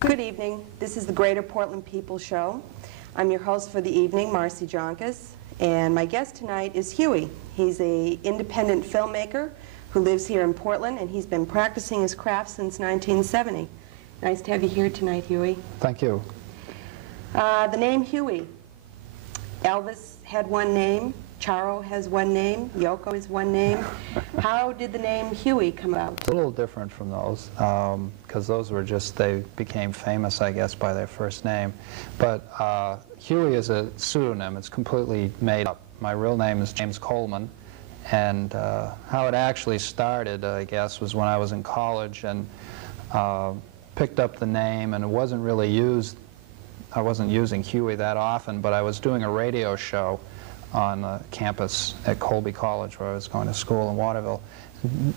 Good evening. This is the Greater Portland People Show. I'm your host for the evening, Marcy Jr.H.S, and my guest tonight is Huey. He's an independent filmmaker who lives here in Portland, and he's been practicing his craft since 1970. Nice to have you here tonight, Huey. Thank you. The name Huey. Elvis had one name, Charo has one name, Yoko is one name. How did the name Huey come about? It's a little different from those, because those were just, they became famous, I guess, by their first name. But Huey is a pseudonym. It's completely made up. My real name is James Coleman, and how it actually started, I guess, was when I was in college and picked up the name, and it wasn't really used. I wasn't using Huey that often, but I was doing a radio show on the campus at Colby College, where I was going to school in Waterville,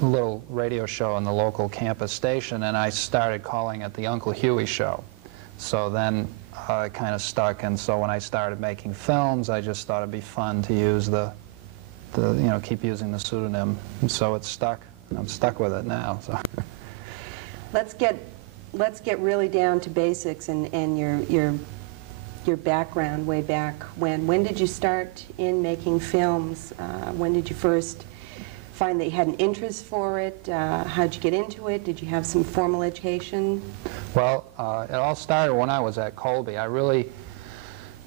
a little radio show on the local campus station, and I started calling it the Uncle Huey Show. So then it kind of stuck, and so when I started making films, I just thought it'd be fun to use keep using the pseudonym, and so it stuck. I'm stuck with it now. So Let's get really down to basics and your background way back when. When did you start in making films? When did you first find that you had an interest for it? How did you get into it? Did you have some formal education? Well, it all started when I was at Colby. I really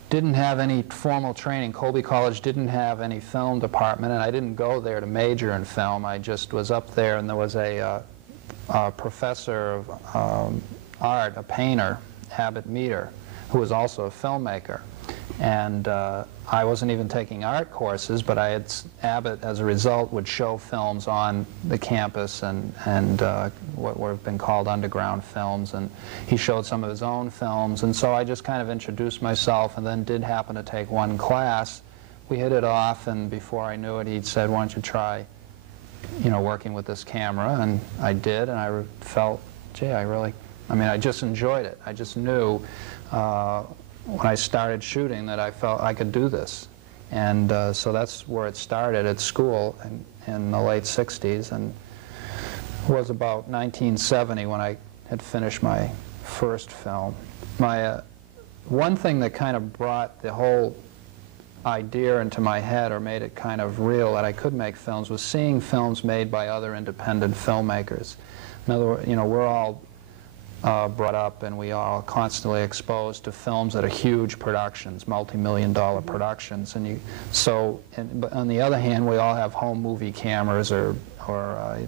didn't have any formal training. Colby College didn't have any film department, and I didn't go there to major in film. I just was up there, and there was a professor of art, a painter, Abbott Meter, who was also a filmmaker. And I wasn't even taking art courses, but Abbott, as a result, would show films on the campus and what would have been called underground films. And he showed some of his own films. And so I just kind of introduced myself, and then did happen to take one class. We hit it off, and before I knew it, he'd said, "Why don't you try, working with this camera?" And I did, and I felt, gee, I just enjoyed it. I just knew when I started shooting that I felt I could do this. And so that's where it started at school in the late 60s. And it was about 1970 when I had finished my first film. One thing that kind of brought the whole idea into my head, or made it kind of real that I could make films, was seeing films made by other independent filmmakers. In other words, we're all brought up, and we are constantly exposed to films that are huge productions, multi-million-dollar productions, but on the other hand, we all have home movie cameras or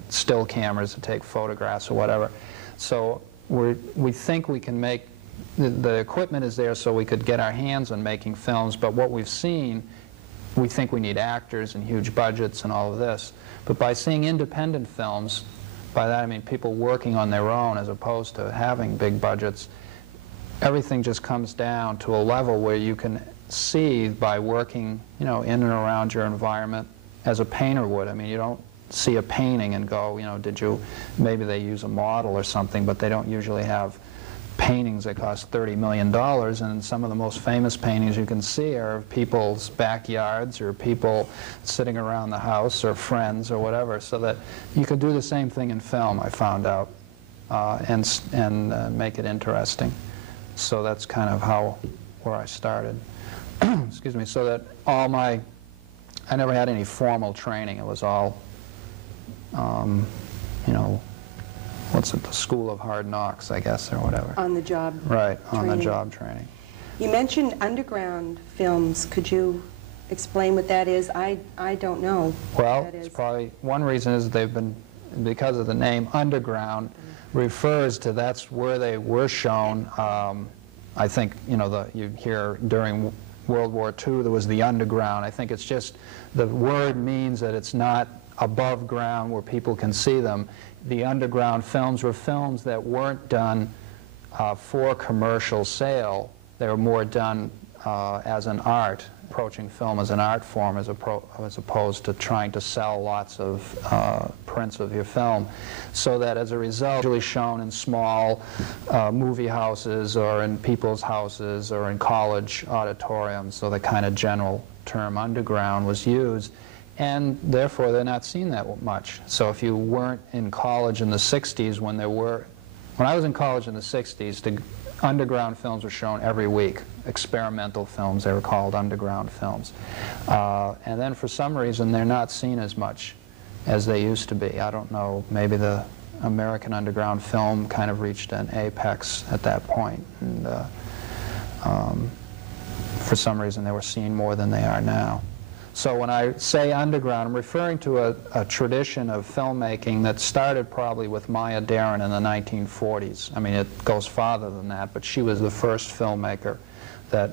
still cameras to take photographs or whatever. So we think we can make, the equipment is there so we could get our hands on making films, but what we've seen, we think we need actors and huge budgets and all of this. But by seeing independent films, by that I mean people working on their own as opposed to having big budgets, everything just comes down to a level where you can see by working, in and around your environment as a painter would. I mean, you don't see a painting and go, maybe they use a model or something, but they don't usually have paintings that cost $30 million, and some of the most famous paintings you can see are of people's backyards or people sitting around the house or friends or whatever, so that you could do the same thing in film, I found out, and make it interesting. So that's kind of where I started. Excuse me. So that I never had any formal training. It was all, what's it, the School of Hard Knocks, I guess, or whatever. On the job Right, training. On the job training. You mentioned underground films. Could you explain what that is? I don't know Well, what that is. It's probably, one reason is they've been, because of the name underground, refers to that's where they were shown. I think, you hear during World War II there was the underground. I think it's just, the word means that it's not above ground where people can see them. The underground films were films that weren't done for commercial sale. They were more done as an art, approaching film as an art form as opposed to trying to sell lots of prints of your film. So that as a result, usually shown in small movie houses or in people's houses or in college auditoriums, so the kind of general term underground was used. And therefore, they're not seen that much. So if you weren't in college in the 60s when there were when I was in college in the 60s, the underground films were shown every week. Experimental films, they were called underground films. And then for some reason, they're not seen as much as they used to be. I don't know, maybe the American underground film kind of reached an apex at that point. And for some reason, they were seen more than they are now. So when I say underground, I'm referring to a tradition of filmmaking that started probably with Maya Deren in the 1940s. I mean, it goes farther than that, but she was the first filmmaker that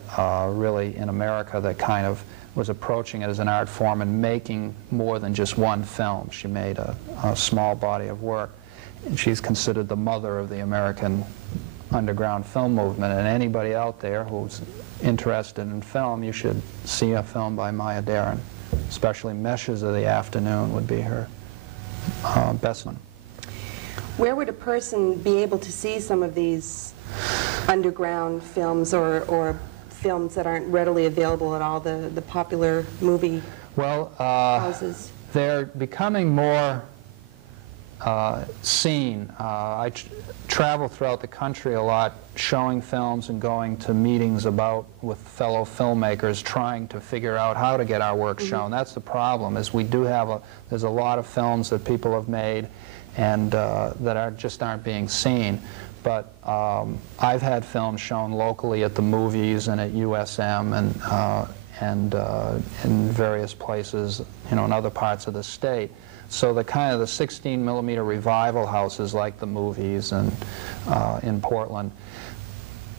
really, in America, that kind of was approaching it as an art form and making more than just one film. She made a small body of work. And she's considered the mother of the American underground film movement. And anybody out there who's interested in film, you should see a film by Maya Deren. Especially Meshes of the Afternoon would be her best one. Where would a person be able to see some of these underground films or films that aren't readily available at all the popular movie houses? They're becoming more seen. I travel throughout the country a lot showing films and going to meetings with fellow filmmakers trying to figure out how to get our work shown. That's the problem, is we do have there's a lot of films that people have made and that just aren't being seen. But I've had films shown locally at the movies and at USM and in various places, in other parts of the state. So the kind of the 16-millimeter revival houses like the movies and in Portland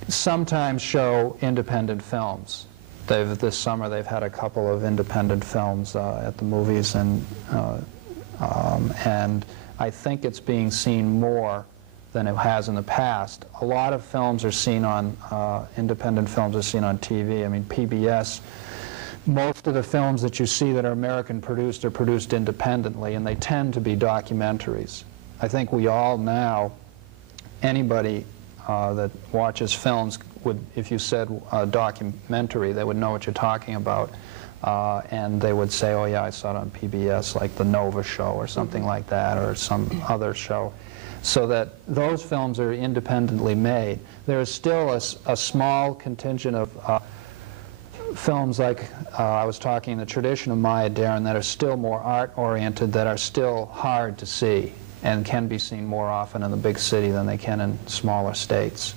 sometimes show independent films. This summer they've had a couple of independent films at the movies, and I think it's being seen more than it has in the past. A lot of films are seen on, independent films are seen on TV. I mean, PBS, most of the films that you see that are American produced are produced independently, and they tend to be documentaries. I think we all now, anybody that watches films would, if you said documentary, they would know what you're talking about. And they would say, oh yeah, I saw it on PBS, like the Nova show or something like that, or some other show. So that those films are independently made. There is still a small contingent of films like I was talking, the tradition of Maya Deren, that are still more art-oriented, that are still hard to see and can be seen more often in the big city than they can in smaller states,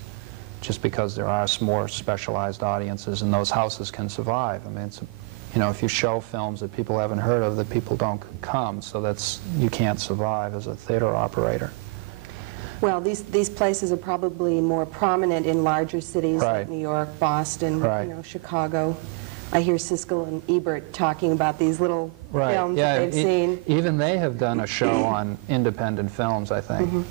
just because there are more specialized audiences and those houses can survive. I mean, it's, if you show films that people haven't heard of, that people don't come, so you can't survive as a theater operator. Well, these places are probably more prominent in larger cities like New York, Boston, Chicago. I hear Siskel and Ebert talking about these little films that they've seen. Even they have done a show on independent films, I think.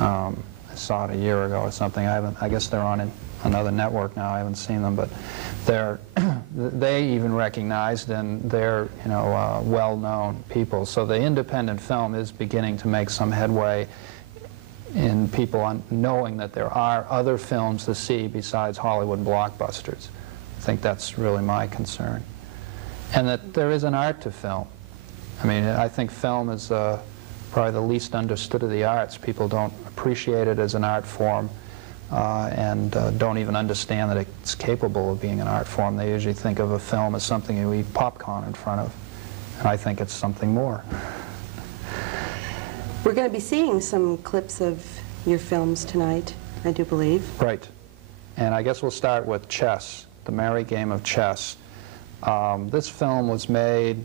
I saw it a year ago or something. I guess they're on another network now. I haven't seen them, but they even recognized, and they're well-known people. So the independent film is beginning to make some headway in people knowing that there are other films to see besides Hollywood blockbusters. I think that's really my concern. And that there is an art to film. I mean, I think film is probably the least understood of the arts. People don't appreciate it as an art form and don't even understand that it's capable of being an art form. They usually think of a film as something you eat popcorn in front of. And I think it's something more. We're going to be seeing some clips of your films tonight, I do believe. Right. And I guess we'll start with Chess, The Merry Game of Chess. This film was made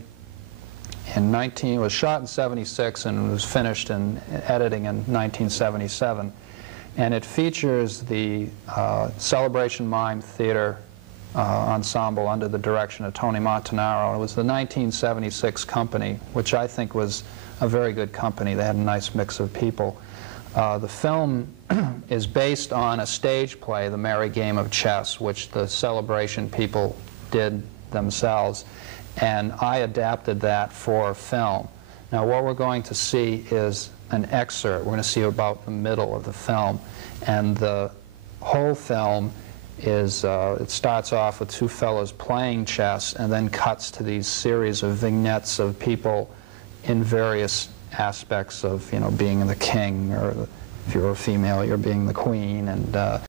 was shot in '76 and was finished in editing in 1977. And it features the Celebration Mime Theater ensemble under the direction of Tony Montanaro. It was the 1976 company, which I think was a very good company. They had a nice mix of people. The film is based on a stage play, The Merry Game of Chess, which the Celebration people did themselves, and I adapted that for film. Now what we're going to see is an excerpt. We're going to see about the middle of the film, and the whole film is, it starts off with two fellows playing chess and then cuts to these series of vignettes of people in various aspects of, being the king or if you're a female, you're being the queen, and